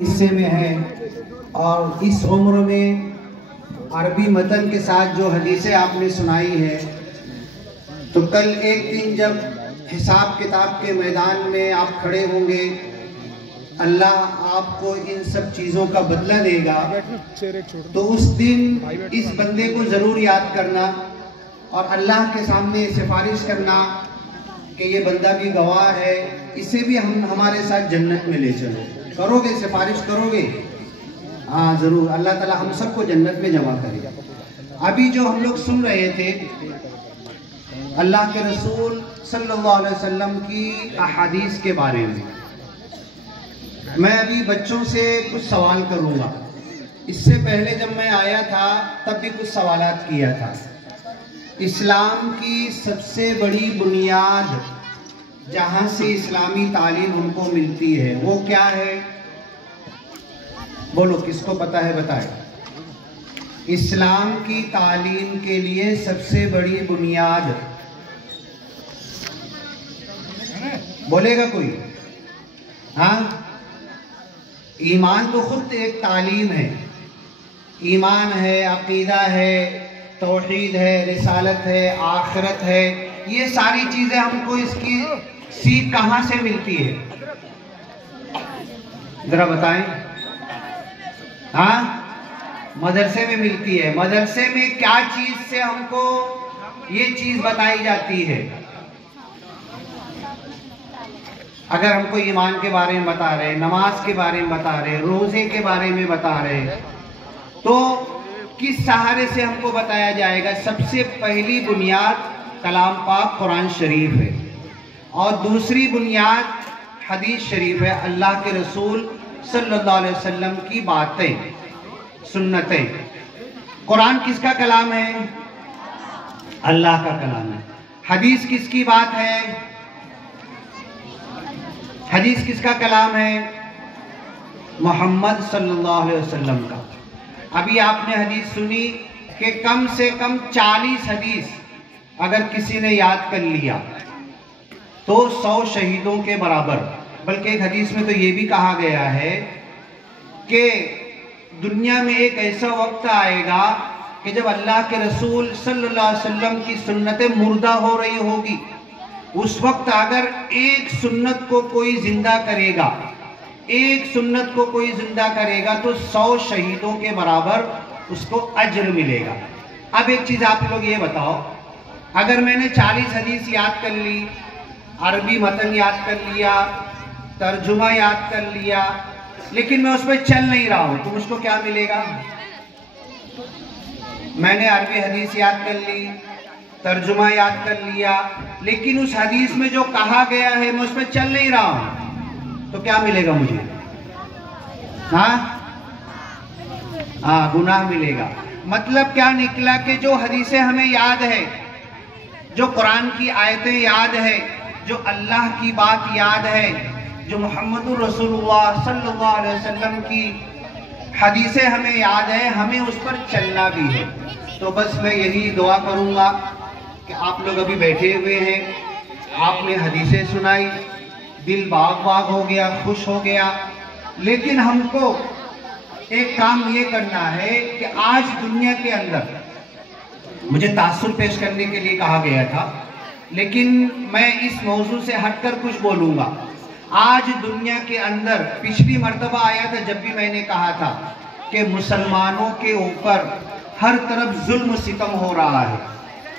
حصے میں ہے اور اس عمر میں عربی متن کے ساتھ جو حدیثیں آپ نے سنائی ہے، تو کل ایک دن جب حساب کتاب کے میدان میں آپ کھڑے ہوں گے، اللہ آپ کو ان سب چیزوں کا بدلہ دے گا، تو اس دن اس بندے کو ضرور یاد کرنا اور اللہ کے سامنے سفارش کرنا کہ یہ بندہ بھی گواہ ہے، اسے بھی ہم ہمارے ساتھ جنت میں لے چلو۔ کرو گے؟ سفارش کرو گے؟ ہاں ضرور، اللہ تعالی ہم سب کو جنت میں جمع کرے گا۔ ابھی جو ہم لوگ سن رہے تھے اللہ کے رسول صلی اللہ علیہ وسلم کی احادیث کے بارے میں، میں ابھی بچوں سے کچھ سوال کروں گا۔ اس سے پہلے جب میں آیا تھا تب بھی کچھ سوالات کیا تھا۔ اسلام کی سب سے بڑی بنیاد جہاں سے اسلامی تعلیم ہم کو ملتی ہے وہ کیا ہے؟ بولو، کس کو پتا ہے بتائے۔ اسلام کی تعلیم کے لیے سب سے بڑی بنیاد بولے گا کوئی؟ ہاں، ایمان تو خود ایک تعلیم ہے۔ ایمان ہے، عقیدہ ہے، توحید ہے، رسالت ہے، آخرت ہے، یہ ساری چیزیں ہم کو اس کی سیکھ کہاں سے ملتی ہے؟ ذرا بتائیں۔ ہاں، مدرسے میں ملتی ہے۔ مدرسے میں کیا چیز سے ہم کو یہ چیز بتائی جاتی ہے؟ اگر ہم کو ایمان کے بارے میں بتا رہے، نماز کے بارے میں بتا رہے، روزے کے بارے میں بتا رہے، تو کس سہارے سے ہم کو بتایا جائے گا؟ سب سے پہلی بنیاد کلام پاک قرآن شریف ہے، اور دوسری بنیاد حدیث شریف ہے، اللہ کے رسول صلی اللہ علیہ وسلم کی باتیں، سنتیں۔ قرآن کس کا کلام ہے؟ اللہ کا کلام ہے۔ حدیث کس کی بات ہے؟ حدیث کس کا کلام ہے؟ محمد صلی اللہ علیہ وسلم کا۔ ابھی آپ نے حدیث سنی کہ کم سے کم 40 حدیث اگر کسی نے یاد کر لیا تو 100 شہیدوں کے برابر۔ بلکہ ایک حدیث میں تو یہ بھی کہا گیا ہے کہ دنیا میں ایک ایسا وقت آئے گا کہ جب اللہ کے رسول صلی اللہ علیہ وسلم کی سنتیں مردہ ہو رہی ہوگی، اس وقت اگر ایک سنت کو کوئی زندہ کرے گا، ایک سنت کو کوئی زندہ کرے گا تو 100 شہیدوں کے برابر اس کو اجر ملے گا۔ اب ایک چیز آپ لوگ یہ بتاؤ، اگر میں نے 40 حدیث یاد کر لی، عربی متن یاد کر لیا، ترجمہ یاد کر لیا، لیکن میں اس پہ چل نہیں رہا ہوں، تو مجھ کو کیا ملے گا؟ میں نے عربی حدیث یاد کر لی، ترجمہ یاد کر لیا، لیکن اس حدیث میں جو کہا گیا ہے میں اس پہ چل نہیں رہا ہوں، تو کیا ملے گا مجھے؟ ہاں، گناہ ملے گا۔ مطلب کیا نکلا کہ جو حدیثیں ہمیں یاد ہے، جو قرآن کی آیتیں یاد ہے، جو اللہ کی بات یاد ہے، جو محمد رسول اللہ صلی اللہ علیہ وسلم کی حدیثیں ہمیں یاد ہے، ہمیں اس پر چلنا بھی ہے۔ تو بس میں یہی دعا کروں گا کہ آپ لوگ ابھی بیٹھے ہوئے ہیں، آپ نے حدیثیں سنائی، دل باغ باغ ہو گیا، خوش ہو گیا، لیکن ہم کو ایک کام یہ کرنا ہے کہ آج دنیا کے اندر، مجھے تاثر پیش کرنے کے لیے کہا گیا تھا لیکن میں اس موضوع سے ہٹ کر کچھ بولوں گا۔ آج دنیا کے اندر، پچھلی مرتبہ آیا تھا جب بھی میں نے کہا تھا کہ مسلمانوں کے اوپر ہر طرف ظلم ستم ہو رہا ہے،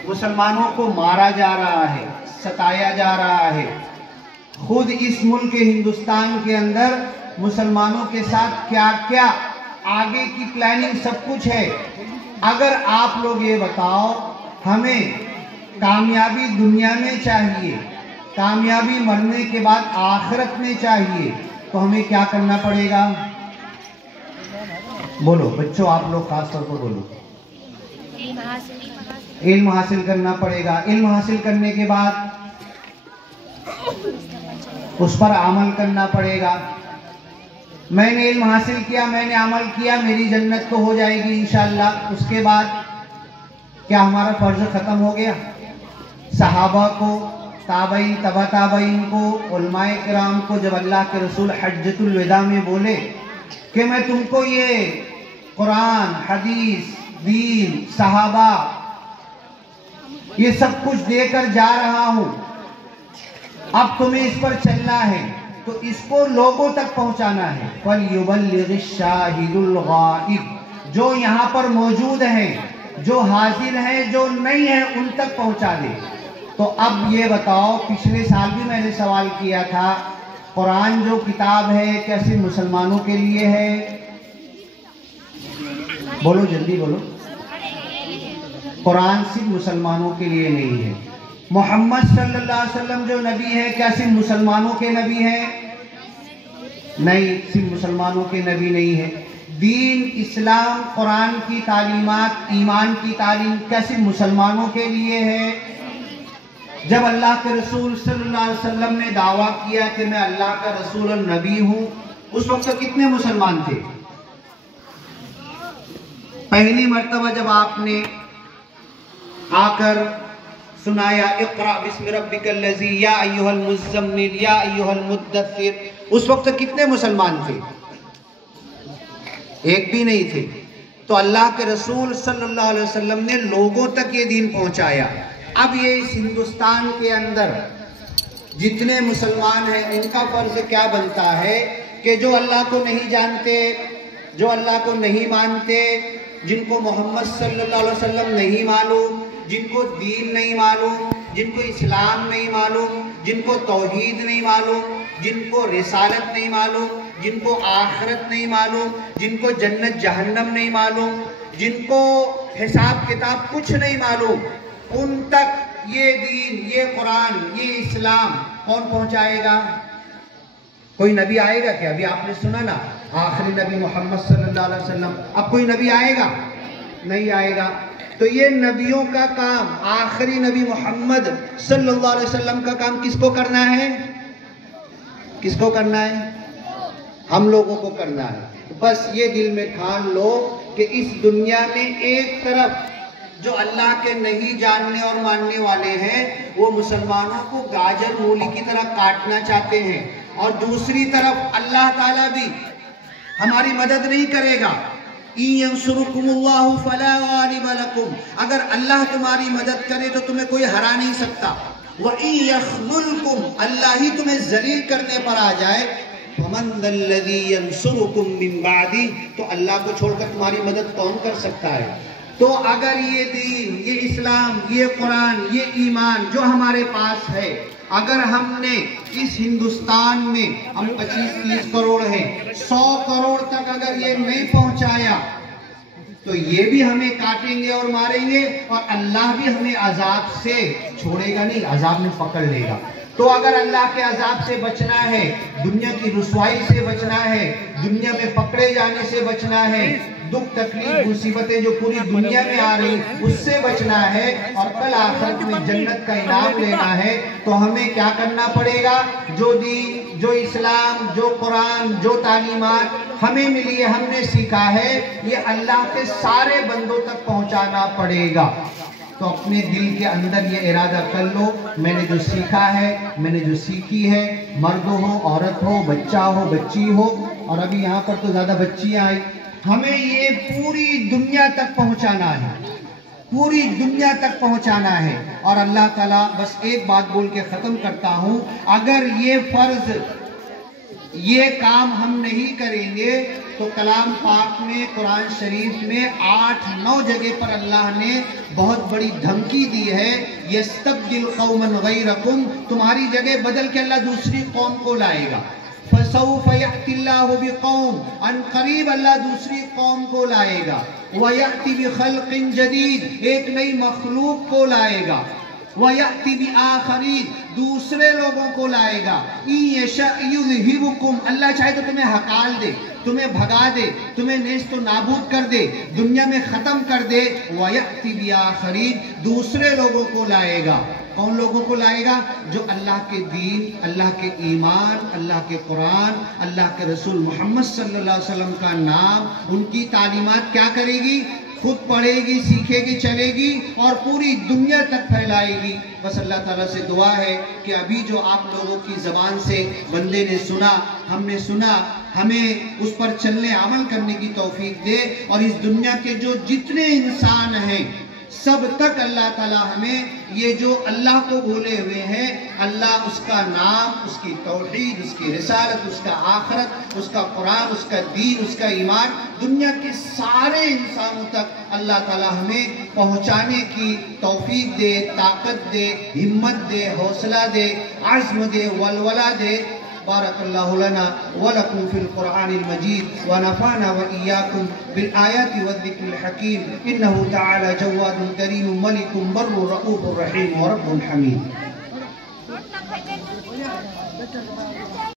مسلمانوں کو مارا جا رہا ہے، ستایا جا رہا ہے۔ خود اس ملک ہندوستان کے اندر مسلمانوں کے ساتھ کیا کیا آگے کی پلاننگ سب کچھ ہے۔ اگر آپ لوگ یہ بتاؤ، ہمیں کامیابی دنیا میں چاہیے، کامیابی مرنے کے بعد آخرت میں چاہیے، تو ہمیں کیا کرنا پڑے گا؟ بولو بچوں، آپ لوگ خاص طور پر بولو۔ علم حاصل کرنا پڑے گا۔ علم حاصل کرنے کے بعد اس پر عمل کرنا پڑے گا۔ میں نے علم حاصل کیا، میں نے عمل کیا، میری جنت تو ہو جائے گی انشاءاللہ۔ اس کے بعد کیا ہمارا فرض ختم ہو گیا؟ صحابہ کو، تابعین، تبع تابعین کو، علماء کرام کو جب اللہ کے رسول حجۃ الوداع میں بولے کہ میں تم کو یہ قرآن، حدیث، دین، صحابہ یہ سب کچھ دے کر جا رہا ہوں، اب تمہیں اس پر چلنا ہے، تو اس کو لوگوں تک پہنچانا ہے۔ فَلْيُبَلِّغِ الشَّاهِدُ الْغَائِبُ، جو یہاں پر موجود ہیں، جو حاضر ہیں، جو نہیں ہیں، ان تک پہنچا دے۔ تو اب یہ بتاؤ، پچھلے سال بھی میں نے سوال کیا تھا، قرآن جو کتاب ہے کیا صرف مسلمانوں کے لیے ہے؟ بولو جلدی بولو۔ قرآن صرف مسلمانوں کے لیے نہیں ہے۔ محمد صلی اللہ علیہ وسلم جو نبی ہے کیا صرف مسلمانوں کے نبی ہے؟ نہیں، صرف مسلمانوں کے نبی نہیں ہے۔ دین، اسلام، قرآن کی تعلیمات، ایمان کی تعلیم کیا صرف مسلمانوں کے لیے ہے؟ جب اللہ کے رسول صلی اللہ علیہ وسلم نے دعویٰ کیا کہ میں اللہ کا رسول اور نبی ہوں، اس وقت کتنے مسلمان تھے؟ پہلی مرتبہ جب آپ نے آ کر سنایا اقرأ بسم ربک الذی یا ایھا المزمل یا ایھا المدثر، اس وقت کتنے مسلمان تھے؟ ایک بھی نہیں تھے۔ تو اللہ کے رسول صلی اللہ علیہ وسلم نے لوگوں تک یہ دین پہنچایا۔ اب یہ اس ہندوستان کے اندر جتنے مسلمان ہیں ان کا فرض کیا بنتا ہے کہ جو اللہ کو نہیں جانتے، جو اللہ کو نہیں مانتے، جن کو محمد صلی اللہ علیہ وسلم نہیں معلوم، جن کو دین نہیں معلوم، جن کو اسلام نہیں معلوم، جن کو توحید نہیں معلوم، جن کو رسالت نہیں معلوم، جن کو آخرت نہیں معلوم، جن کو جنت جہنم نہیں معلوم، جن کو حساب کتاب کچھ نہیں معلوم، ان تک یہ دین، یہ قرآن، یہ اسلام کون پہنچائے گا؟ کوئی نبی آئے گا کیا؟ ابھی آپ نے سنا نا، آخری نبی محمد صلی اللہ علیہ وسلم، اب کوئی نبی آئے گا؟ نہیں آئے گا۔ تو یہ نبیوں کا کام، آخری نبی محمد صلی اللہ علیہ وسلم کا کام کس کو کرنا ہے؟ کس کو کرنا ہے؟ ہم لوگوں کو کرنا ہے۔ بس یہ دل میں ٹھان لو کہ اس دنیا میں ایک طرف جو اللہ کے نہیں جاننے اور ماننے والے ہیں وہ مسلمانوں کو گاجر مولی کی طرح کاٹنا چاہتے ہیں، اور دوسری طرف اللہ تعالیٰ بھی ہماری مدد نہیں کرے گا۔ إِن يَنْصُرُكُمُ اللَّهُ فَلَا غَالِبَ لَكُمْ، اگر اللہ تمہاری مدد کرے تو تمہیں کوئی ہرا نہیں سکتا۔ وَإِن يَخْذُلْكُمْ، اللہ ہی تمہیں ذلیل کرنے پر آ جائے، فَمَنْ ذَا الَّذِي يَنْصُرُكُمْ مِنْ بَعْدِهِ، تو اللہ کو چھوڑ کر تمہاری مدد کون کر سکتا ہے؟ تو اگر یہ دین، یہ اسلام، یہ قرآن، یہ ایمان جو ہمارے پاس ہے، اگر ہم نے اس ہندوستان میں، ہم 25-30 کروڑ ہیں، 100 کروڑ تک اگر یہ نہیں پہنچایا تو یہ بھی ہمیں کاٹیں گے اور ماریں گے، اور اللہ بھی ہمیں عذاب سے چھوڑے گا نہیں، عذاب میں پکڑ لے گا۔ تو اگر اللہ کے عذاب سے بچنا ہے، دنیا کی رسوائی سے بچنا ہے، دنیا میں پکڑے جانے سے بچنا ہے، دکھ تکلیف مصیبتیں جو پوری دنیا میں آ رہی اس سے بچنا ہے، اور کل آخرت میں جنت کا انعام لینا ہے، تو ہمیں کیا کرنا پڑے گا؟ جو دین، جو اسلام، جو قرآن، جو تعلیمات ہمیں ملی ہے، ہم نے سیکھا ہے، یہ اللہ کے سارے بندوں تک پہنچانا پڑے گا۔ تو اپنے دل کے اندر یہ ارادہ کر لو، میں نے جو سیکھا ہے، میں نے جو سیکھی ہے، مرد ہو، عورت ہو، بچہ ہو، بچی ہو، اور ابھی یہاں پر تو زیادہ بچیاں آئی، ہمیں یہ پوری دنیا تک پہنچانا ہے، پوری دنیا تک پہنچانا ہے۔ اور اللہ تعالیٰ، بس ایک بات بول کے ختم کرتا ہوں، اگر یہ فرض، یہ کام ہم نہیں کریں گے تو کلام پاک میں، قرآن شریف میں 8-9 جگہ پر اللہ نے بہت بڑی دھمکی دی ہے، یستبدل قوما غیرکم، تمہاری جگہ بدل کے اللہ دوسری قوم کو لائے گا۔ فَسَوْفَ يَأْتِ اللَّهُ بِقَوْمٍ، ان قریب اللہ دوسری قوم کو لائے گا۔ وَيَأْتِ بِخَلْقٍ جَدِيدٍ، ایک نئی مخلوق کو لائے گا۔ وَيَأْتِ بِآخَرِينَ، دوسرے لوگوں کو لائے گا۔ إِن يَشَأْ يُذْهِبْكُمْ، اللہ چاہے تو تمہیں ہکال دے، تمہیں بھگا دے، تمہیں نیست و نابود کر دے، دنیا میں ختم کر دے۔ وَيَأْتِ بِآخَرِينَ، دوسرے لوگوں کو لائے گا۔ کون لوگوں کو لائے گا؟ جو اللہ کے دین، اللہ کے ایمان، اللہ کے قرآن، اللہ کے رسول محمد صلی اللہ علیہ وسلم کا نام، ان کی تعلیمات کیا کرے گی؟ خود پڑھے گی، سیکھے گی، چلے گی، اور پوری دنیا تک پھیلائے گی۔ بس اللہ تعالیٰ سے دعا ہے کہ ابھی جو آپ لوگوں کی زبان سے بندے نے سنا، ہم نے سنا، ہمیں اس پر چلنے عمل کرنے کی توفیق دے، اور اس دنیا کے جو جتنے انسان ہیں سب تک اللہ تعالیٰ ہمیں یہ جو اللہ کو بھولے ہوئے ہیں، اللہ اس کا نام، اس کی توحید، اس کی رسالت، اس کا آخرت، اس کا قرآن، اس کا دین، اس کا ایمان، دنیا کے سارے انسانوں تک اللہ تعالیٰ ہمیں پہنچانے کی توفیق دے، طاقت دے، ہمت دے، حوصلہ دے، عزم دے، ولولہ دے۔ بارک اللہ لنا ولکم فی القرآن المجید ونفعنا وإیاکم بالآیات والذکر الحکیم، انہ تعالی جواد کریم ملک بر رؤوف رحیم ورب حمید۔